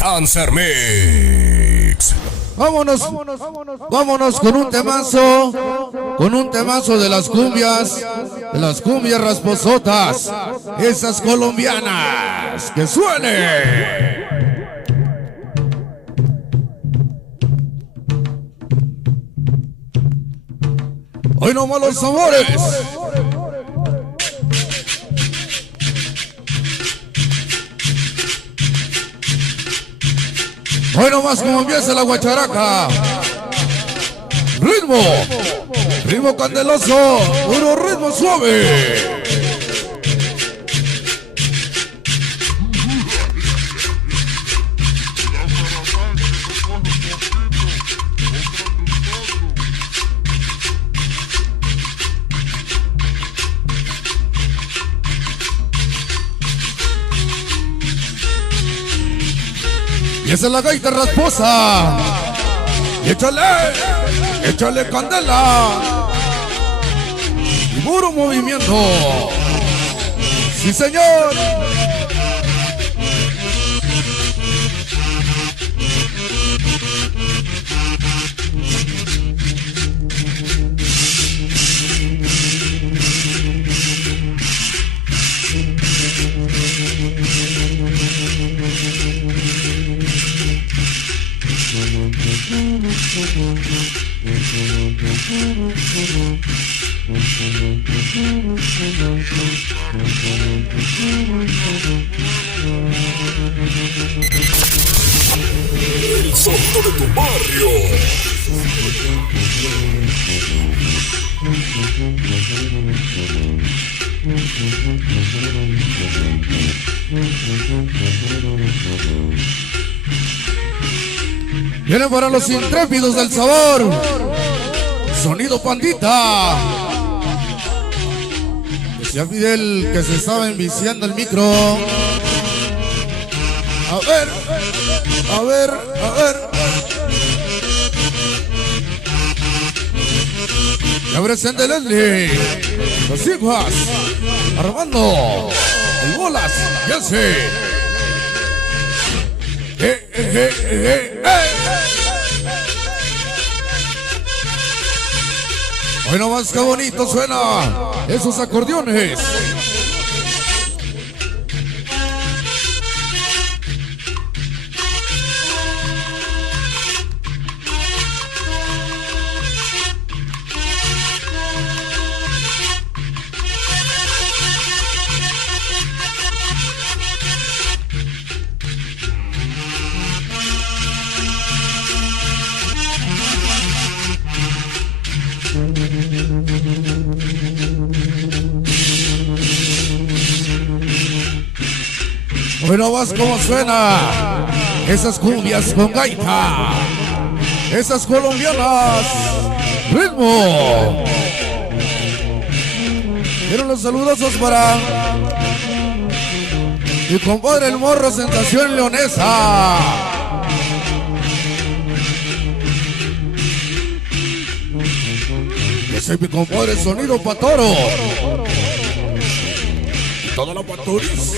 Cancermix. Vámonos con un temazo de las cumbias rasposotas, esas colombianas, que suene. Hoy nomás los sabores. Hoy nomás como empieza la guacharaca. Ritmo candeloso, puro ritmo suave. Y esa es la gaita rasposa. Y échale candela. Y puro movimiento. Sí, señor. El sonido de tu barrio. Vienen para los intrépidos del sabor. Sonido pandita. Decía Fidel que se estaba enviciando el micro. A ver. Ya presente Leslie. Los hijas. Armando. El bolas. Ya sé. Hoy nomás que bonito suena esos acordeones. Bueno, vas como suena esas cumbias con gaita, esas colombianas, ritmo. Quiero los saludosos para mi compadre el Morro, sensación leonesa. Ese es mi compadre Sonido Patoro. Y toda la paturiza.